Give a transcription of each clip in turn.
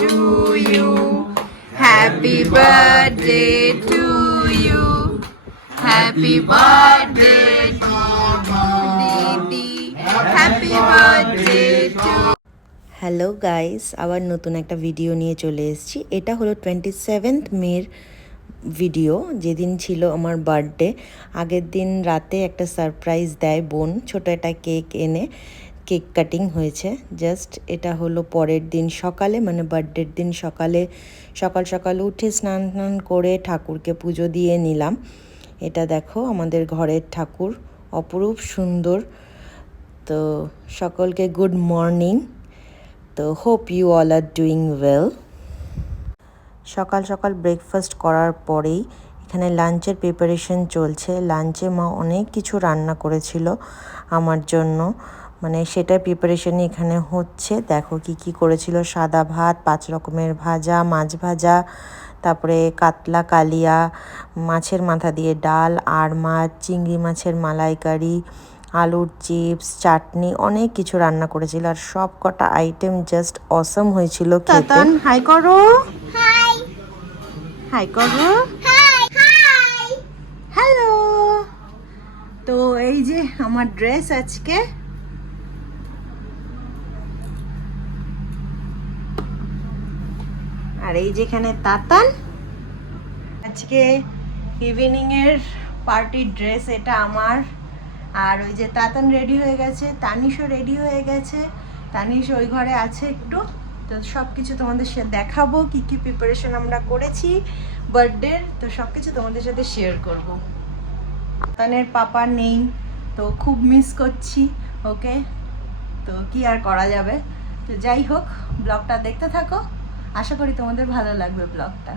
to you. Happy birthday to you. Happy birthday to Didi. Happy birthday to. Hello guys, আবার নতুন একটা video নিয়ে চলে এসেছি। এটা হলো 27th মের ভিডিও, যেদিন ছিল আমার বার্থডে। আগের দিন রাতে একটা সারপ্রাইজ দেয় বোন, ছোট একটা কেক এনে কেক কাটিং হয়েছে। জাস্ট এটা হলো পরের দিন সকালে, মানে বার্থডের দিন সকালে সকাল সকাল উঠে স্নান টান করে ঠাকুরকে পুজো দিয়ে নিলাম। এটা দেখো আমাদের ঘরের ঠাকুর, অপরূপ সুন্দর। তো সকলকে গুড মর্নিং। তো hope you all are doing well. সকাল সকাল ব্রেকফাস্ট করার পরেই এখানে লাঞ্চের প্রিপারেশন চলছে। লাঞ্চে মা অনেক কিছু রান্না করেছিল আমার জন্য, মানে সেটার প্রিপারেশনই এখানে হচ্ছে। দেখো কি কি করেছিল: সাদা ভাত, 5 রকমের ভাজা, মাছ ভাজা, তারপরে কাতলা কালিয়া, মাছের মাথা দিয়ে ডাল, আর মাছ, চিংড়ি মাছের মালাইকারি, আলুর চিপস, চাটনি, অনেক কিছু রান্না করেছিল। আর সব কটা আইটেম জাস্ট অসম হয়েছিল খেতে। হাই করো, Hi. হাই করো, Hi. Hi. হ্যালো। তো এই যে আমার ড্রেস আজকে, আর এই যেখানে তাতান আজকে ইভিনিং এর পার্টির ড্রেস এটা আমার। আর ওই যে তাতান রেডি হয়ে গেছে, তানিশও রেডি হয়ে গেছে। তানিশ ওই ঘরে আছে একটু। তো সব কিছু তোমাদের সাথে দেখাবো, কি কি প্রিপারেশন আমরা করেছি বার্থডের। তো সব কিছু তোমাদের সাথে শেয়ার করব। তাতানের পাপা নেই, তো খুব মিস করছি ওকে। তো কি আর করা যাবে। তো যাই হোক, ব্লগটা দেখতে থাকো, আশা করি তোমাদের ভালো লাগবে ব্লগটা।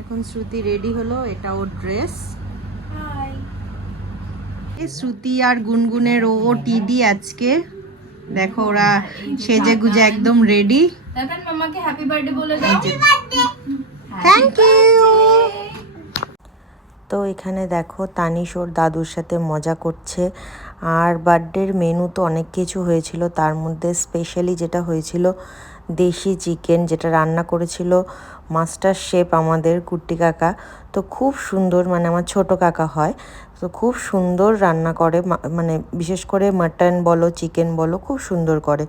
এখন শ্রুতি রেডি হলো, এটা ওর ড্রেস। শ্রুতি আর গুনগুনের ও টিডি আজকে দেখো ওরা সেজে গুজে একদম রেডি। তাতান মামাকে হ্যাপি বার্থডে বলে দাও। Thank you. তো এখানে দেখো তানিশ ওর দাদুর সাথে মজা করছে। আর বার্থডের মেনু তো অনেক কিছু হয়েছিল, তার মধ্যে স্পেশালি যেটা হয়েছিল দেশি চিকেন, যেটা রান্না করেছিল মাস্টার শেফ আমাদের কুট্টি কাকা। তো খুব সুন্দর, মানে আমার ছোট কাকা হয়, তো খুব সুন্দর রান্না করে, মানে বিশেষ করে মাটন বলো চিকেন বলো খুব সুন্দর করে।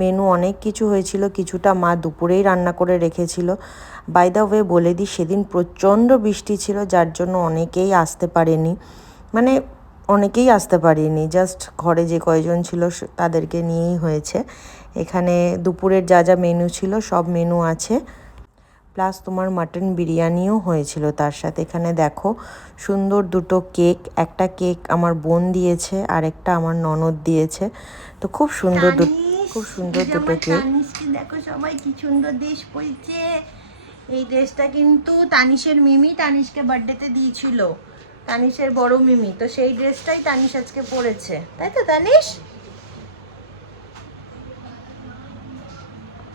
মেনু অনেক কিছু হয়েছিল, কিছুটা মা দুপুরেই রান্না করে রেখেছিল। বাই দ্য ওয়ে বলে দিই, সেদিন প্রচণ্ড বৃষ্টি ছিল, যার জন্য অনেকেই আসতে পারেনি, মানে অনেকেই আসতে পারেনি, জাস্ট ঘরে যে কয়জন ছিল তাদেরকে নিয়েই হয়েছে। এখানে দুপুরের যা যা মেনু ছিল সব মেনু আছে, প্লাস তোমার মাটন বিরিয়ানিও হয়েছিল তার সাথে। এখানে দেখো সুন্দর দুটো কেক, একটা কেক আমার বোন দিয়েছে আর একটা আমার ননদ দিয়েছে। তো খুব সুন্দর খুব সুন্দর দুটো কেক। দেখো সবাই কি সুন্দর ড্রেস পরেছে। এই ড্রেসটা কিন্তু তানিশের মিমি তানিশকে বার্থডেতে দিয়েছিল, তানিশের বড় মিমি। তো সেই ড্রেসটাই তানিশ আজকে পরেছে, তাই তো তানিশ?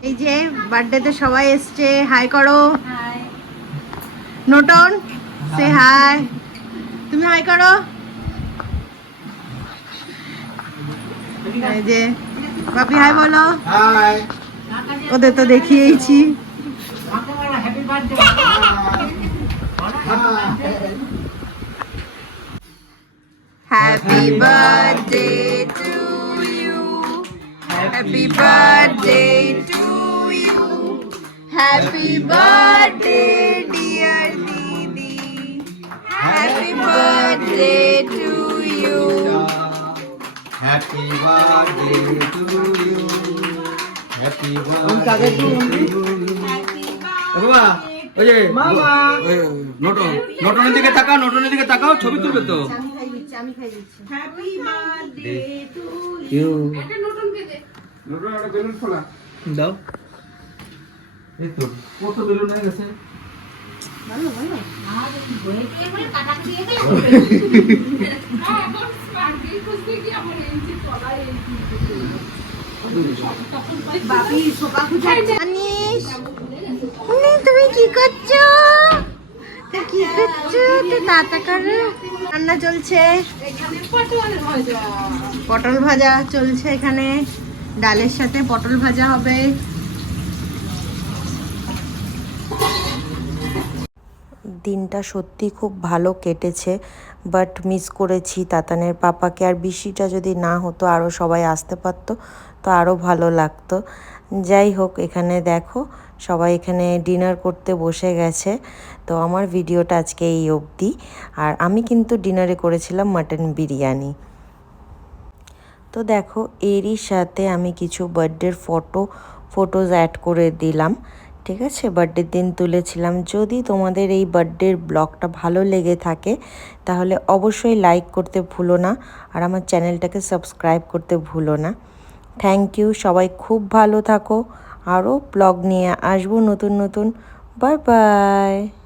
এই যে বার্থডেতে সবাই এসছে, হাই করো। হাই। নোটন সে হাই, তুমি হাই করো। এই যে বাপি হাই বলো। হাই। ওদের তো দেখিয়েছি। Happy birthday to you, happy birthday to you, happy birthday dear didi, happy birthday to you. Happy birthday to you, happy birthday to you. বাবা ওই যে নটনের দিকে তাকাও, নটনের দিকে তাকাও, ছবি তুলবে তো। আমি খাই দিচ্ছি। Happy birthday to you. এটা নতুনকে দে। নটন একটা বেলুন খোলা দাও। এই তো কত বেলুন হয়ে গেছে। ভালো ভালো। এবারে কাটা দিয়ে দে। এখন স্মার্টলি খুঁজতে কি আমার এই যে কলাই এই বাপি সোপা খুঁজে। তানিশ তুমি কি করছো? কি করছো? তো তাতা করো। রান্না চলছে, এখানে পটল ভাজা। পটল ভাজা চলছে এখানে, ডালের সাথে পটল ভাজা হবে। দিনটা সত্যি খুব ভালো কেটেছে, বাট মিস করেছি তাতানের পাপাকে। আর বৃষ্টিটা যদি না হতো, আরও সবাই আসতে পারতো, তো আরও ভালো লাগতো। যাই হোক, এখানে দেখো সবাই এখানে ডিনার করতে বসে গেছে। তো আমার ভিডিওটা আজকে এই অবধি। আর আমি কিন্তু ডিনারে করেছিলাম মাটন বিরিয়ানি। তো দেখো, এরই সাথে আমি কিছু বার্থডের ফটোজ অ্যাড করে দিলাম। ঠিক আছে, বার্থডের দিন তুলেছিলাম। যদি তোমাদের এই বার্থডের ব্লগটা ভালো লেগে থাকে তাহলে অবশ্যই লাইক করতে ভুলো না, আর আমার চ্যানেলটাকে সাবস্ক্রাইব করতে ভুলো না। থ্যাংক ইউ, সবাই খুব ভালো থাকো। আরও ব্লগ নিয়ে আসবো নতুন নতুন। Bye bye.